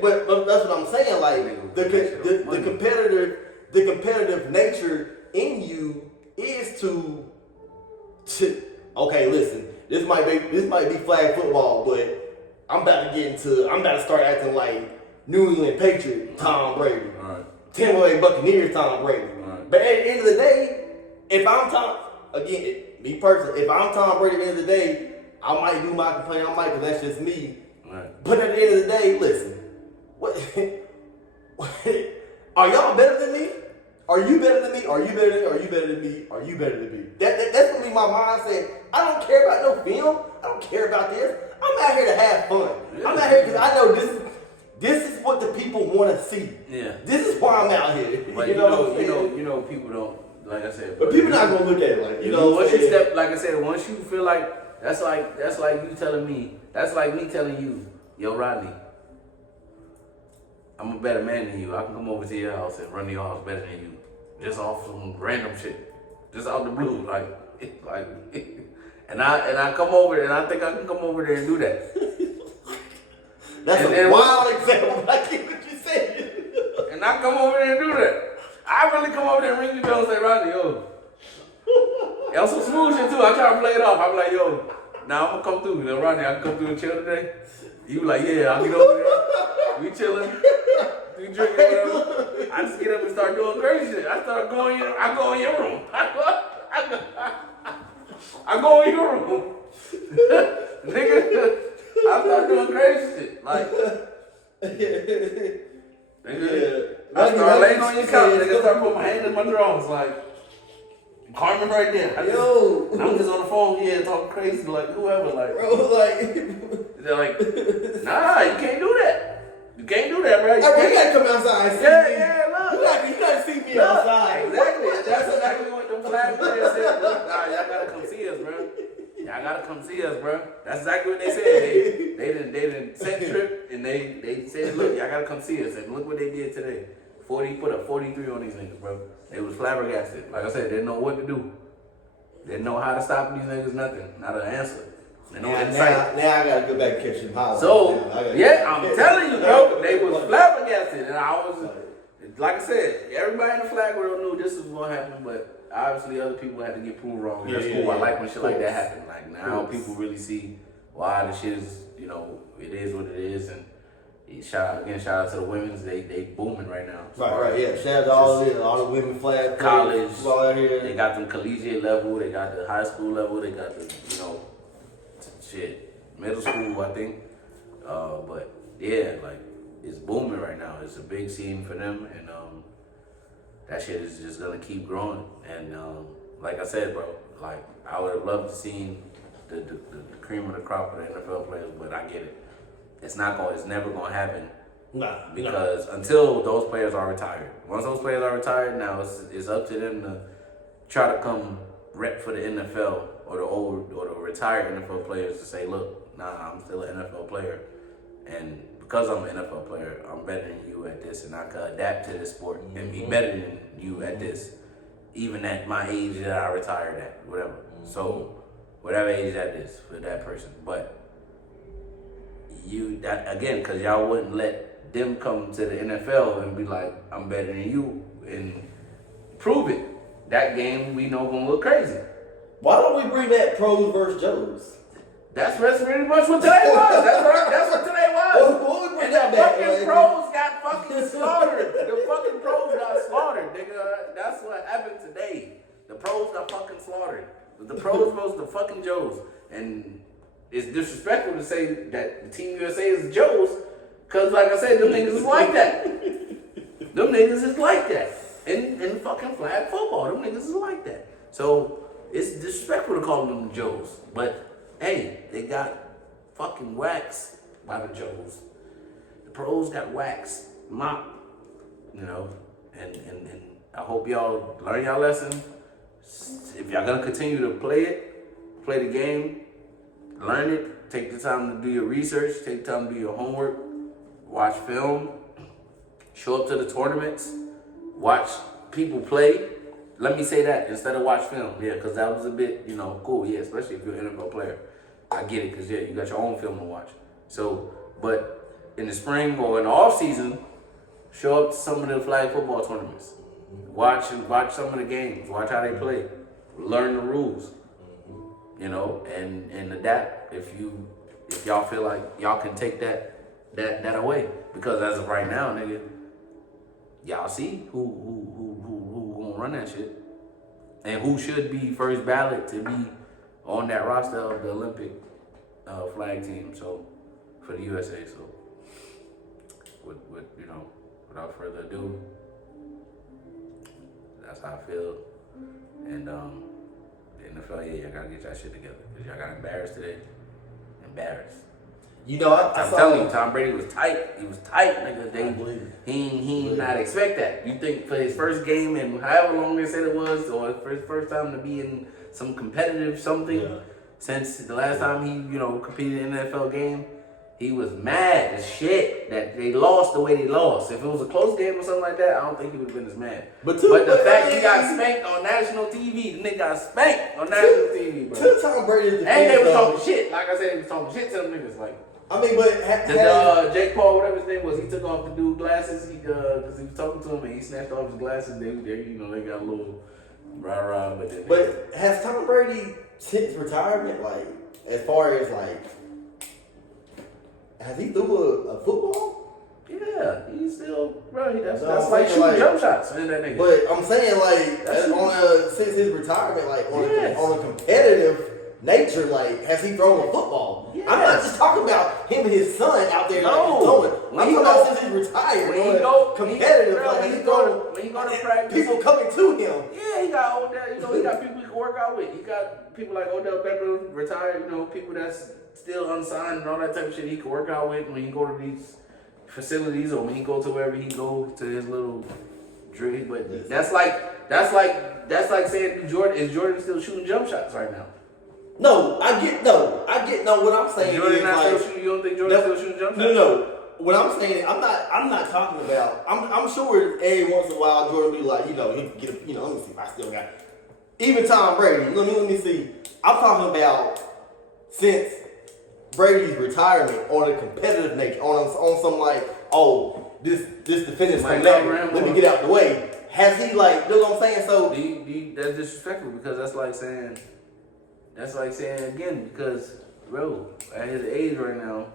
but that's what I'm saying. Like the competitive nature in you is to okay. Listen, this might be flag football, but I'm about to start acting like New England Patriot Tom Brady, Tampa Bay Buccaneers Tom Brady. Right. But at the end of the day, if I'm Tom Brady, at the end of the day, I might do my complaint. I might, because that's just me. Right. But at the end of the day, listen. What? Are y'all better than me? Are you better than me? Are you better than me? Are you better than me? Are you better than me? That's gonna be my mindset. I don't care about no film. I don't care about this. I'm out here to have fun. Yeah. I'm out here because I know this is what the people want to see. Yeah. This is why I'm out here. But you know, people don't, like I said. But people not gonna look at it like, you know. Once you step, like I said, once you feel like that's like you telling me. That's like me telling you, yo, Rodney, I'm a better man than you. I can come over to your house and run your house better than you. Just off some random shit. Just out the blue. And I come over there and I think I can come over there and do that. That's a wild example. I get what you said. And I come over there and do that. I really come over there and ring the bell and say, Rodney, yo. On some smooth shit too. I try to play it off. I'm like, yo, now I'm gonna come through. You know, Rodney, I can come through and chill today. You like, yeah, I'll get over there. We chilling. We drinking whatever. I just get up and start doing crazy shit. I go in your room. I go in your room. Nigga, I start doing crazy shit. Like, nigga, I start laying on your couch. Nigga, start putting my hand in my drawers. Like, Carmen right there. I'm just on the phone, talking crazy, like whoever, like. Bro, like. They're like, nah, you can't do that. You can't do that, bro. You gotta come outside and see me. Yeah, look. You gotta see me outside. Exactly. That's exactly what the flag players said, bro. Nah, y'all gotta come see us, bro. Y'all gotta come see us, bro. That's exactly what they said. They didn't set trip and they said, look, y'all gotta come see us. And look what they did today. 40 put up 43 on these niggas, bro. They was flabbergasted. Like I said, they didn't know what to do. They didn't know how to stop these niggas, nothing. Not an answer. Now I gotta go back and catch them highlights. So, I'm telling you, bro, they was flabbergasted. And I was, like I said, everybody in the flag world knew this was what happened, but obviously other people had to get proved wrong. That's cool. I like when shit like that happen. Like, now people really see why the shit is, it is what it is. And shout out to the women's. They booming right now. Right, yeah. Shout out to all the women flag college. Out here. They got them collegiate level. They got the high school level. They got the, middle school, I think. But yeah, like, it's booming right now. It's a big scene for them, and that shit is just gonna keep growing. And like I said, bro, like, I would have loved to see the cream of the crop of the NFL players, but I get it. It's never gonna happen. Because until those players are retired. Once those players are retired, now it's up to them to try to come rep for the NFL or the retired NFL players to say, look, nah, I'm still an NFL player. And because I'm an NFL player, I'm better than you at this, and I can adapt to this sport and be better than you at this, even at my age that I retired at, whatever. So, whatever age that is for that person. But because y'all wouldn't let them come to the NFL and be like, I'm better than you, and prove it. That game we know gonna look crazy. Why don't we bring that pros versus Joes? That's pretty much what today was. That's what today was. And the fucking pros got fucking slaughtered. The fucking pros got slaughtered, nigga. That's what happened today. The pros got fucking slaughtered. The pros versus the fucking Joes. And it's disrespectful to say that the Team USA is the Joes, because like I said, them niggas is like that. Them niggas is like that. In fucking flag football, them niggas is like that. So it's disrespectful to call them the Joes. But hey, they got fucking waxed by the Joes. The pros got waxed, mopped, and I hope y'all learn y'all lesson. If y'all gonna continue to play the game, learn it, take the time to do your research, take the time to do your homework, watch film, show up to the tournaments, watch people play. Let me say that instead of watch film, because that was a bit, cool, especially if you're an NFL player. I get it, because you got your own film to watch. So, but in the spring or in the off season, show up to some of the flag football tournaments. Watch some of the games. Watch how they play. Learn the rules. And adapt if y'all feel like y'all can take that away. Because as of right now, nigga, y'all see who gonna run that shit, and who should be first ballot to be on that roster of the Olympic flag team. So for the USA. So without further ado, that's how I feel. And the NFL, y'all gotta get y'all shit together, because y'all got embarrassed today. Embarrassed. I'm telling you, Tom Brady was tight. He was tight, nigga. He not expect that. You think for his first game and however long they said it was, or for his first time to be in some competitive something, since the last time he, competed in an NFL game, he was mad as shit that they lost the way they lost. If it was a close game or something like that, I don't think he would have been as mad. But the fact he got spanked on national TV, the nigga got spanked on national TV, bro. To Tom Brady's defense, and they was talking shit. Like I said, they was talking shit to them niggas. Like, Jake Paul, whatever his name was, he took off the dude's glasses because he was talking to him and he snatched off his glasses. They got a little rah-rah. But has Tom Brady, since retirement, like, as far as, like, has he threw a football? Yeah, he's still, bro. That's like shooting jump shots, man, that nigga. But I'm saying, like, since his retirement, like, on a competitive nature, like, has he thrown a football? Yes. I'm not just talking about him and his son out there throwing. I'm talking about since he's retired. When he go competitive, when he go to practice, people coming to him. Yeah, he got Odell. He got people he can work out with. He got people like Odell Beckham retired. People that's still unsigned and all that type of shit he can work out with when he go to these facilities or when he go to wherever he go to his little drink. But that's like saying is Jordan still shooting jump shots right now? No, I get what I'm saying. Jordan is not like, still shooting. You don't think Jordan still shooting jump shots? No. What I'm saying, I'm not talking about. I'm sure every once in a while Jordan be like, he can get a, let me see if I still got it. Even Tom Brady. Let me see. I'm talking about since Brady's retirement on a competitive nature, on some like, this defender's coming at me, let me get out the way. Has he like, you know what I'm saying? So that's disrespectful because that's like saying again, because bro, at his age right now,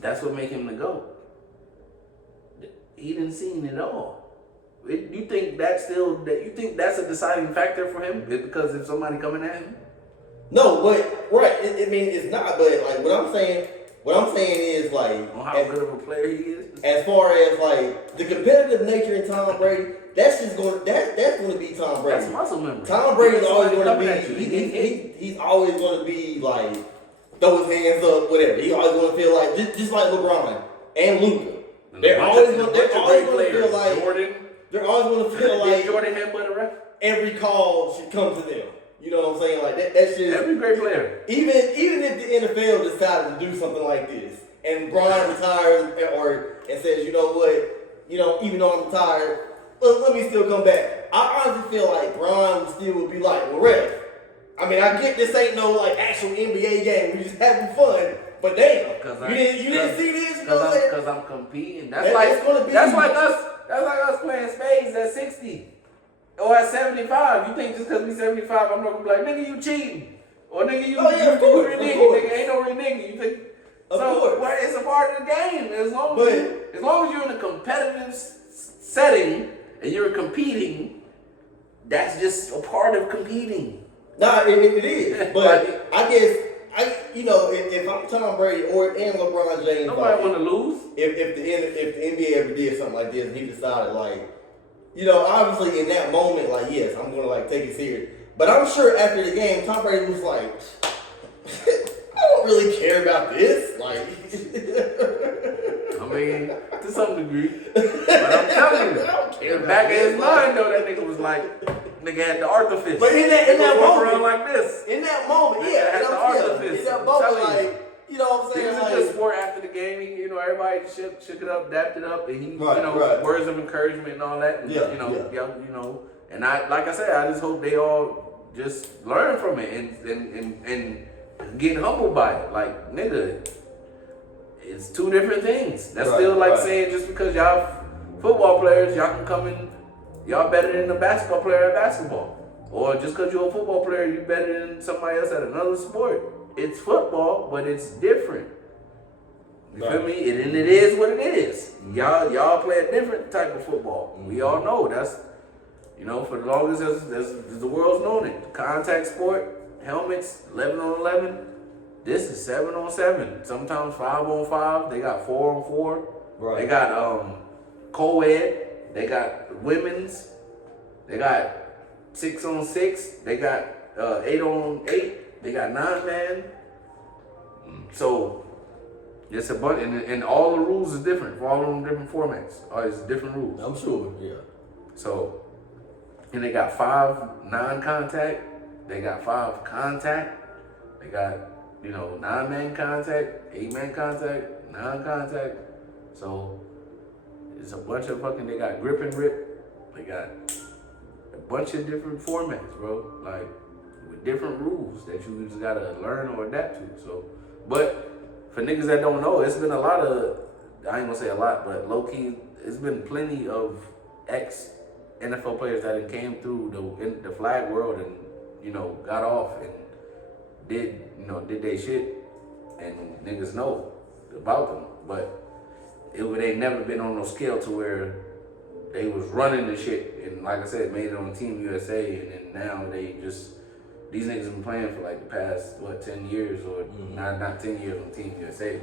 that's what make him the GOAT. He didn't see it all. You think that's a deciding factor for him? Because if somebody coming at him? No, but right. I mean, it's not. But like what I'm saying is like on how good of a player he is. As far as like the competitive nature in Tom Brady, that's going to be Tom Brady. That's muscle memory. Tom Brady's always going to be. He's always going to be like throw his hands up, whatever. He's always going to feel like just like LeBron and Luka. They're always going to feel like Jordan. They're always going to feel like Jordan headbutt a ref. Every call should come to them. You know what I'm saying? Like that's just every great player. Even if the NFL decided to do something like this, and Brian retires and says, you know what, even though I'm retired, let me still come back. I honestly feel like Brian would be like, well, ref. I mean, I get this ain't no like actual NBA game. We just having fun. But damn, you didn't see this? Because I'm competing. That's like us playing spades at 60 or at 75. You think just because we 75, I'm not gonna be like, nigga, you cheating, or nigga, you reneging, nigga, ain't no reneging. You think? Well, it's a part of the game. As long as you're in a competitive setting and you're competing, that's just a part of competing. Nah, it is. But I guess if I'm Tom Brady and LeBron James, nobody want to lose. If the NBA ever did something like this and he decided obviously in that moment, like, yes, I'm going to like take it serious. But I'm sure after the game, Tom Brady was like, I don't really care about this. Like, I mean, to some degree. But I'm telling you, I don't care in the back of his mind, though, that nigga was like, nigga had the artifice. But in that moment, like this. In that moment, yeah, had the artifice. In that moment, like, you know what I'm saying? He was a good sport after the game. He, everybody shook it up, dapped it up, and he, words of encouragement and all that. And, and like I said, I just hope they all just learn from it and get humbled by it. Like, nigga, it's two different things. That's still like saying just because y'all football players, y'all can come in, y'all better than a basketball player at basketball. Or just because you're a football player, you better than somebody else at another sport. It's football, but it's different. You feel me? And it is what it is. Mm-hmm. Y'all play a different type of football. Mm-hmm. We all know that's, for the longest as the world's known it. Contact sport, helmets, 11 on 11. This is 7 on 7. Sometimes 5 on 5. They got 4 on 4. Right. They got co-ed. They got women's. They got 6 on 6. They got 8 on 8. They got 9-man. So it's a bunch, and all the rules is different for all of them different formats. It's different rules. I'm sure, yeah. So, and they got 5 non-contact. They got 5 contact. They got 9-man contact, 8-man contact, non-contact. So it's a bunch of they got grip and rip. They got a bunch of different formats, bro. Like, with different rules that you just gotta learn or adapt to. So, but for niggas that don't know, it's been a lot of, I ain't gonna say a lot, but low key, it's been plenty of ex NFL players that came through the flag world and got off and did they shit, and niggas know about them, but it ain't never been on no scale to where they was running the shit, and like I said, made it on Team USA, and then now these niggas have been playing for like the past 10 years, or not 10 years on Team USA,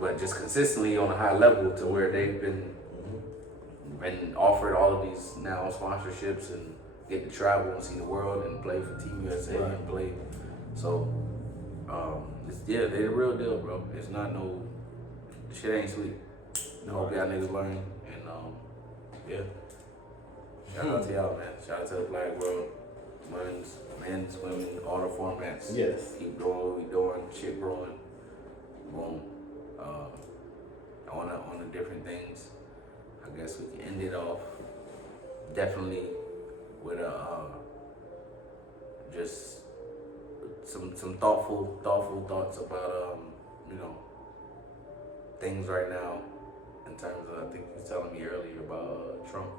but just consistently on a high level to where they've been offered all of these now sponsorships and get to travel and see the world and play for Team USA and play. So they're the real deal, bro. It's not no the shit ain't sweet. I hope y'all niggas learn, and yeah. Shout out to y'all, man. Shout out to the Black world, men's, women, all the formats. Yes. Keep doing what we doing, shit growing. Boom. On the different things. I guess we can end it off definitely with just some thoughtful thoughts about things right now in terms of, I think you was telling me earlier about Trump.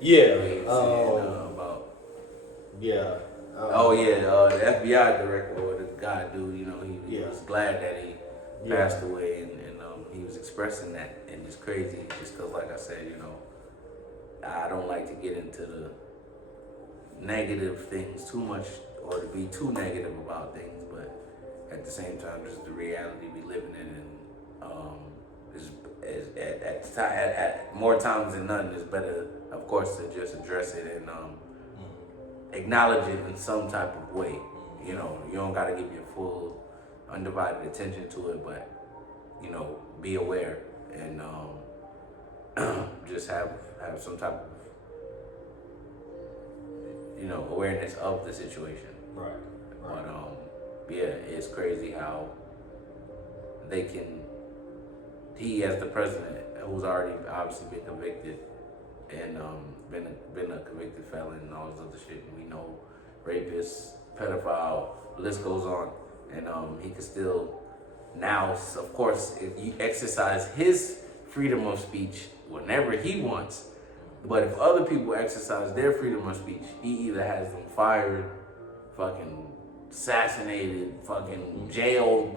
Yeah. About yeah. the FBI director or the guy dude, he Yeah. was glad that he passed away, and he was expressing that, and it's crazy just because, like I said, I don't like to get into the negative things too much or to be too negative about things, but at the same time, this is the reality we living in, and at more times than none, it's better, of course, to just address it and acknowledge it in some type of way. You don't got to give your full, undivided attention to it, but be aware and just have some type of awareness of the situation. Right. But it's crazy how he as the president, who's already obviously been convicted and been a convicted felon and all this other shit, and we know rapist, pedophile, the list goes on, and he can still now, of course, if you exercise his freedom of speech whenever he wants, but if other people exercise their freedom of speech, he either has them fired, fucking assassinated, fucking jailed,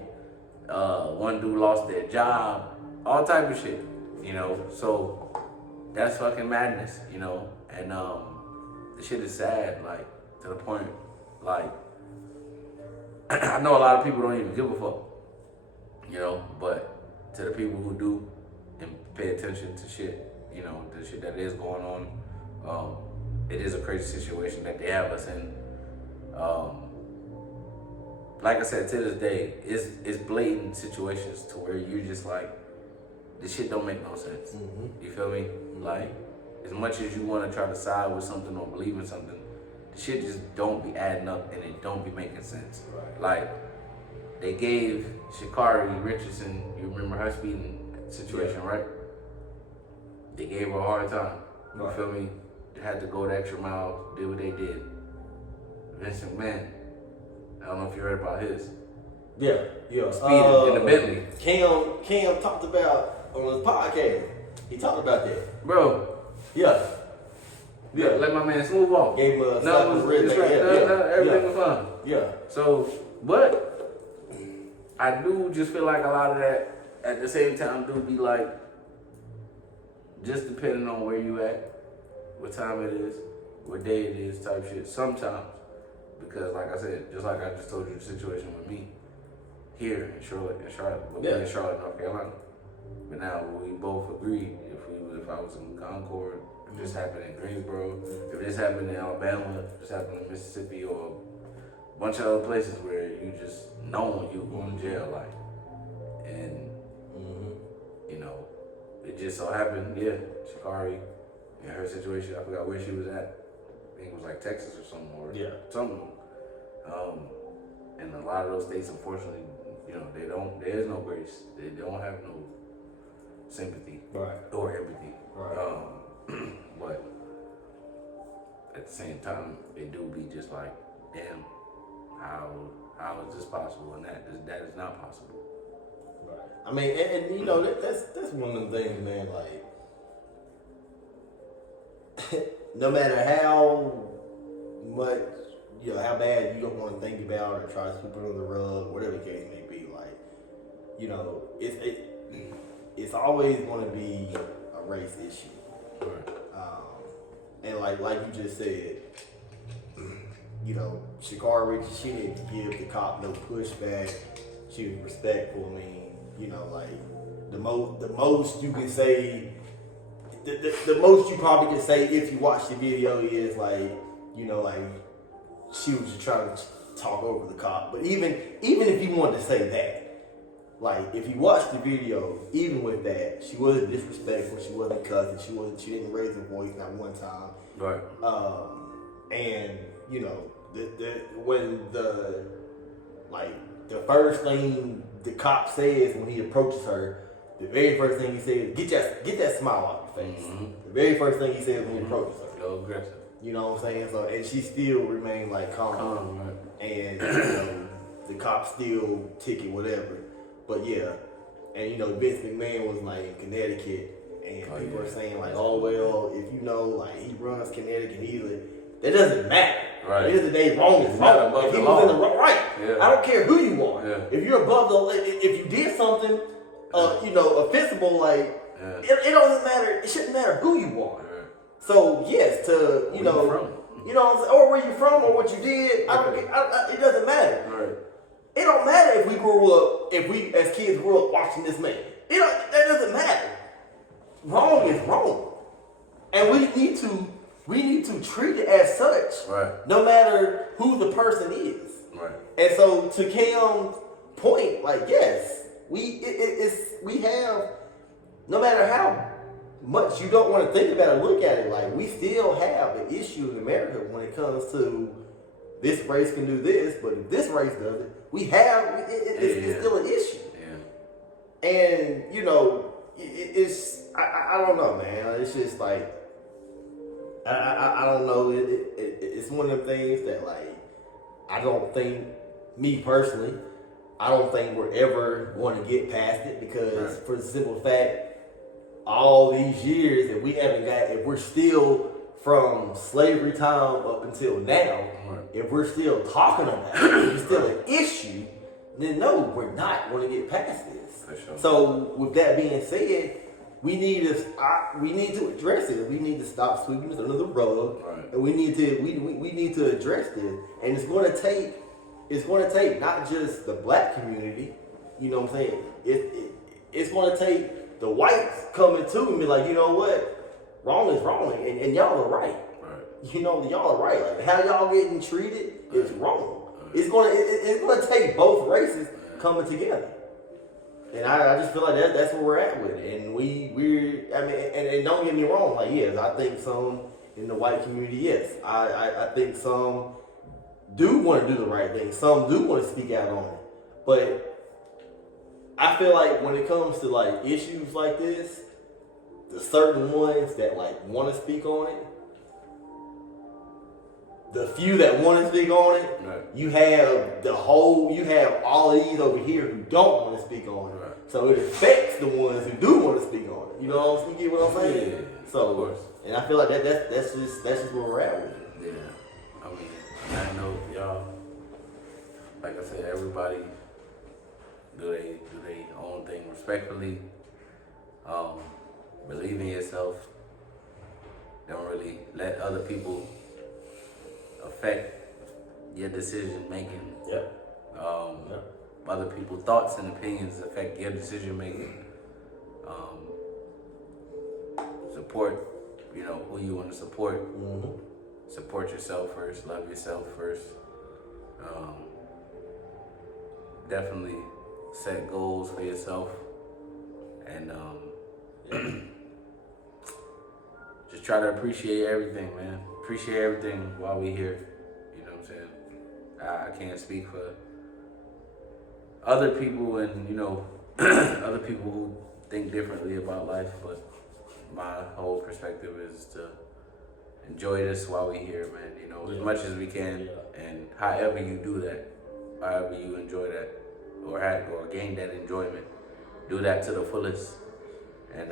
one dude lost their job, all type of shit, so that's fucking madness, and the shit is sad, like, to the point, like, I know a lot of people don't even give a fuck, but to the people who do and pay attention to shit, the shit that is going on, it is a crazy situation that they have us in. Like I said, to this day, it's blatant situations to where you're just like, this shit don't make no sense. Mm-hmm. You feel me? Mm-hmm. Like, as much as you want to try to side with something or believe in something, the shit just don't be adding up and it don't be making sense. Right. Like, they gave Sha'Carri Richardson, you remember her speeding situation, right? They gave her a hard time. You feel me? They had to go the extra mile, did what they did. Vincent McMahon, I don't know if you heard about his. Yeah. Speeding in the Bentley. Cam talked about on his podcast. He talked about that. Bro. Yeah. Let my man smooth off. Gave him a slap on the wrist. Everything was fine. Yeah. So, but I do just feel like a lot of that at the same time do be like, just depending on where you at, what time it is, what day it is, type shit. Sometimes, because like I said, just like I just told you the situation with me here in Charlotte, in Charlotte, North Carolina. But now we both agreed if I was in Concord, if this happened in Greensboro, if this happened in Alabama, if this happened in Mississippi, or a bunch of other places where you just know you going to jail, like, and it just so happened, Sha'Carri, in her situation, I forgot where she was at. I think it was like Texas or something, something. And a lot of those states, unfortunately, there is no grace. They don't have no sympathy or empathy. Right. But at the same time, they do be just like, damn, how is this possible? And that is not possible. Right. I mean, and that's one of the things, man. Like, no matter how much, how bad you don't want to think about or try to sweep it under the rug, whatever the case may be, like, it's always going to be a race issue. Right. And like you just said, Sha'Carri, she didn't give the cop no pushback. She was respectful. I mean, like the most you can say, the most you probably can say if you watch the video is like, like she was just trying to talk over the cop. But even if you wanted to say that, like if you watch the video, even with that, she wasn't disrespectful, she wasn't cussing, she didn't raise her voice not one time. Right. And you know, when the first thing the cop says when he approaches her, the very first thing he says, get that smile off your face. Mm-hmm. The very first thing he says when he approaches her. Go aggressive. You know what I'm saying? So, and she still remained like calm, Right. and you know, the cops still ticket whatever. But yeah, and you know, Vince McMahon was like in Connecticut, and people are saying like, oh well, if you know, like he runs Connecticut easily, that doesn't matter. Right. At the end of the day, wrong is wrong. If he was in the wrong, right? Yeah. I don't care who you are. Yeah. If you're above the, if you did something, you know, offensible, like it doesn't matter. It shouldn't matter who you are. Right. So yes, to you know, what I'm saying, or where you from, or what you did. It doesn't matter. Right. It don't matter if we grew up, if we as kids grew up watching this man. That doesn't matter. Wrong is wrong, and we need to treat it as such. Right. No matter who the person is. Right. And so to Cam's point, like yes, we have, no matter how much you don't want to think about it, look at it, like we still have an issue in America when it comes to this race can do this, but if this race does it, it's still an issue. Yeah. And you know, it's I don't know, man. It's just like I don't know. It's one of the things that like I don't think, me personally, I don't think we're ever going to get past it because for the simple fact, all these years that we haven't got, if we're still from slavery time up until now, if we're still talking about it, if it's still an issue, then no, we're not going to get past this. For sure. So with that being said, we need to address it. We need to stop sweeping this under the rug, and we need to address this. And it's going to take not just the black community. You know what I'm saying? It's going to take the whites coming to and be like, you know what, wrong is wrong, and y'all are right. You know, y'all are right. Like how y'all getting treated is wrong. It's gonna take both races coming together. And I just feel like that's where we're at with it. And and don't get me wrong, like yes, I think some in the white community, yes. I think some do want to do the right thing. Some do want to speak out on it. But I feel like when it comes to like issues like this, the certain ones that like want to speak on it, the few that want to speak on it, you have all of these over here who don't want to speak on it. So it affects the ones who do want to speak on it. You know what I'm saying? What I'm saying? Yeah, so, of course. And I feel like that's just where we're at with it. Yeah. I mean, I know y'all, like I said, everybody do they own thing respectfully. Believe in yourself. Don't really let other people affect your decision making. Other people's thoughts and opinions affect your decision making. Support, you know, who you want to support. Support yourself first. Love yourself first. Definitely set goals for yourself, and just try to appreciate everything, man. Appreciate everything while we're here. You know what I'm saying? I can't speak for other people and, you know, other people who think differently about life, but my whole perspective is to enjoy this while we're here, man. You know, as much as we can, and however you do that, however you enjoy that, or gain that enjoyment, do that to the fullest, and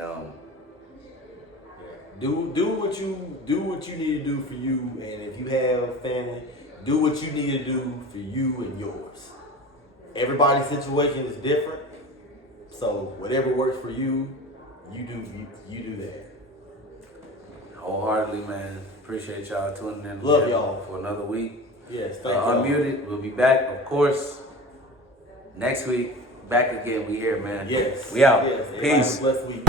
do what you need to do for you, and if you have family, do what you need to do for you and yours. Everybody's situation is different, so whatever works for you, you do that. Wholeheartedly, man. Appreciate y'all tuning in. Love y'all for another week. Yes, thank you. Unmuted. We'll be back, of course, next week. Back again. We here, man. Yes. We out. Yes. Peace. Blessed week.